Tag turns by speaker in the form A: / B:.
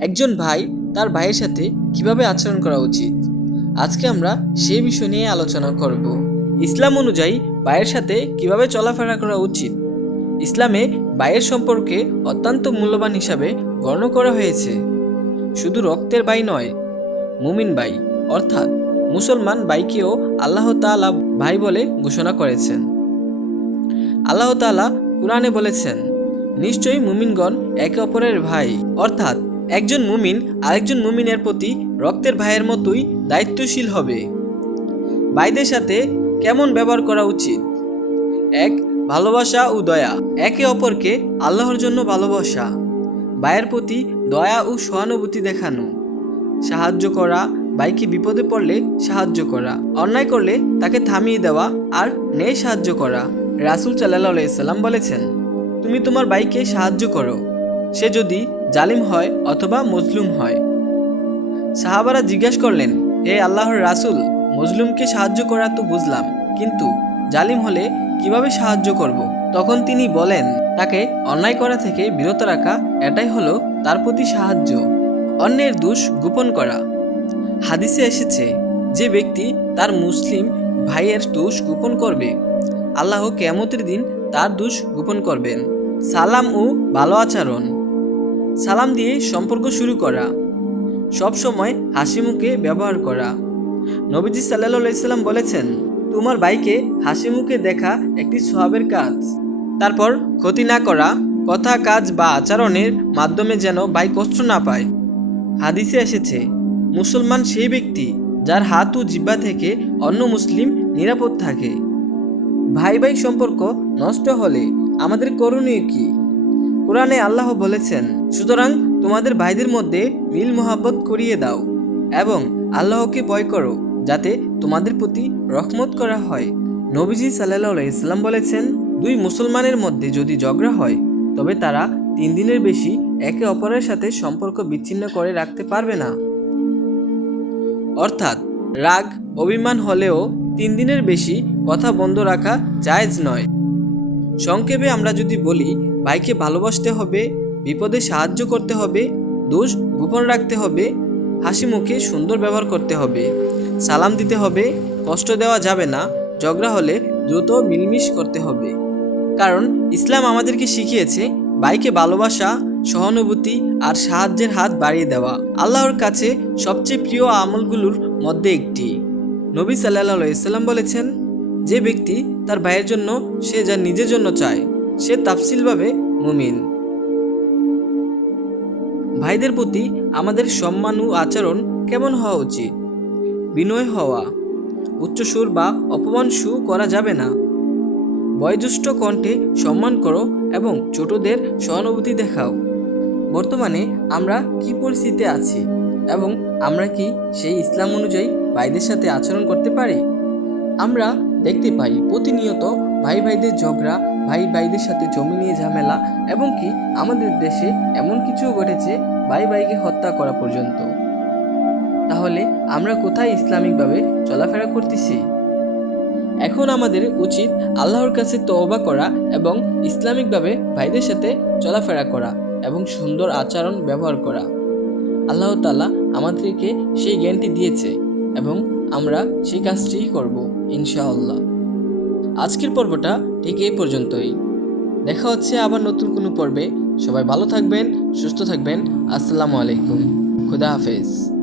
A: একজন ভাই তার ভাইয়ের সাথে কীভাবে আচরণ করা উচিত? আজকে আমরা সেই বিষয় নিয়ে আলোচনা করব। ইসলাম অনুযায়ী ভাইয়ের সাথে কীভাবে চলাফেরা করা উচিত? ইসলামে ভাইয়ের সম্পর্কে অত্যন্ত মূল্যবান হিসাবে গণ্য করা হয়েছে। শুধু রক্তের ভাই নয়, মুমিন ভাই, অর্থাৎ মুসলমান ভাইকেও আল্লাহ তাআলা ভাই বলে ঘোষণা করেছেন। আল্লাহ তাআলা কোরআনে বলেছেন, নিশ্চয়ই মুমিনগণ একে অপরের ভাই, অর্থাৎ একজন মুমিন আরেকজন মুমিনের প্রতি রক্তের ভাইয়ের মতোই দায়িত্বশীল হবে। ভাইদের সাথে কেমন ব্যবহার করা উচিত? এক, ভালোবাসা ও দয়া। একে অপরকে আল্লাহর জন্য ভালোবাসা। ভাইয়ের প্রতি দয়া ও সহানুভূতি দেখানো। সাহায্য করা, ভাইকে বিপদে পড়লে সাহায্য করা। অন্যায় করলে তাকে থামিয়ে দেওয়া আর নেই সাহায্য করা। রাসুল সাল্লাহ সাল্লাম বলেছেন, তুমি তোমার ভাইকে সাহায্য করো। সে যদি জালিম হয় অথবা মজলুম হয়। সাহাবারা জিজ্ঞাসা করলেন হে আল্লাহর রাসুল, মজলুমকে সাহায্য করা তো বুঝলাম, কিন্তু জালিম হলে কীভাবে সাহায্য করব। তখন তিনি বলেন, তাকে অন্যায় করা থেকে বিরত রাখা, এটাই হলো তার প্রতি সাহায্য। অন্যের দোষ গোপন করা। হাদিসে এসেছে, যে ব্যক্তি তার মুসলিম ভাইয়ের দোষ গোপন করবে, আল্লাহ কেয়ামতের দিন তার দোষ গোপন করবেন। সালাম ও ভালো আচরণ। সালাম দিয়ে সম্পর্ক শুরু করা। সব সময় হাসি মুখে ব্যবহার করা। নবীজি সাল্লাহ ইসলাম বলেছেন, তোমার ভাইকে হাসি মুখে দেখা একটি সোহাবের কাজ। তারপর ক্ষতি না করা, কথা, কাজ বা আচরণের মাধ্যমে যেন ভাই কষ্ট না পায়। হাদিসে এসেছে, মুসলমান সেই ব্যক্তি যার হাত ও জিব্বা থেকে অন্য মুসলিম নিরাপদ থাকে। ভাই ভাই সম্পর্ক নষ্ট হলে আমাদের করণীয় কি? কোরআনে আল্লাহ বলেছেন, সুতরাং তোমাদের ভাইদের মধ্যে মিল মোহাব্বত করিয়ে দাও এবং আল্লাহকে ভয় করো, যাতে তোমাদের প্রতি রহমত করা হয়। নবীজি সাল্লাহ ইসলাম বলেছেন, দুই মুসলমানের মধ্যে যদি ঝগড়া হয়, তবে তারা তিন দিনের বেশি একে অপরের সাথে সম্পর্ক বিচ্ছিন্ন করে রাখতে পারবে না। অর্থাৎ, রাগ, অভিমান হলেও তিন দিনের বেশি কথা বন্ধ রাখা জায়েজ নয়। সংক্ষেপে আমরা যদি বলি ভাইকে ভালোবাসতে হবে, বিপদে সাহায্য করতে হবে, দোষ গোপন রাখতে হবে, হাসি মুখে সুন্দর ব্যবহার করতে হবে। সালাম দিতে হবে, কষ্ট দেওয়া যাবে না, ঝগড়া হলে দ্রুত মিলমিশ করতে হবে। কারণ ইসলাম আমাদেরকে শিখিয়েছে, ভাইকে ভালোবাসা, সহানুভূতি আর সাহায্যের হাত বাড়িয়ে দেওয়া। আল্লাহর কাছে সবচেয়ে প্রিয় আমলগুলোর মধ্যে একটি। নবী সাল্লাহ ইসলাম বলেছেন, যে ব্যক্তি তার ভাইয়ের জন্য, সে যা নিজের জন্য চায় সে তাফসিলভাবে মুমিন। ভাইদের প্রতি আমাদের সম্মান ও আচরণ কেমন হওয়া উচিত? বিনয় হওয়া উচ্চসুর বা অপমান সু করা যাবে না। বয়োজ্যেষ্ঠ কণ্ঠে সম্মান করো এবং ছোটদের সহানুভূতি দেখাও। বর্তমানে আমরা কি পরিস্থিতিতে আছি এবং আমরা কি সেই ইসলাম অনুযায়ী ভাইদের সাথে আচরণ করতে পারি? আমরা দেখতে পাই, প্রতিনিয়ত ভাই ভাইদের ঝগড়া ভাই ভাইদের সাথে জমি নিয়ে ঝামেলা এবং কি আমাদের দেশে এমন কিছুও ঘটেছে ভাই ভাইকে হত্যা করা পর্যন্ত। তাহলে আমরা কোথায় ইসলামিকভাবে চলাফেরা করতেছি? এখন আমাদের উচিত আল্লাহর কাছে তওবা করা এবং ইসলামিকভাবে ভাইদের সাথে চলাফেরা করা এবং সুন্দর আচরণ ব্যবহার করা। আল্লাহ তালা আমাদেরকে সেই জ্ঞানটি দিয়েছে এবং আমরা সেই কাজটিই করব, ইনশাআল্লাহ। আজকের পর্বটা ঠিক এই পর্যন্তই। দেখা হচ্ছে আবার নতুন কোনো পর্বে। সবাই ভালো থাকবেন, সুস্থ থাকবেন। আসসালামু আলাইকুম। খুদা হাফেজ।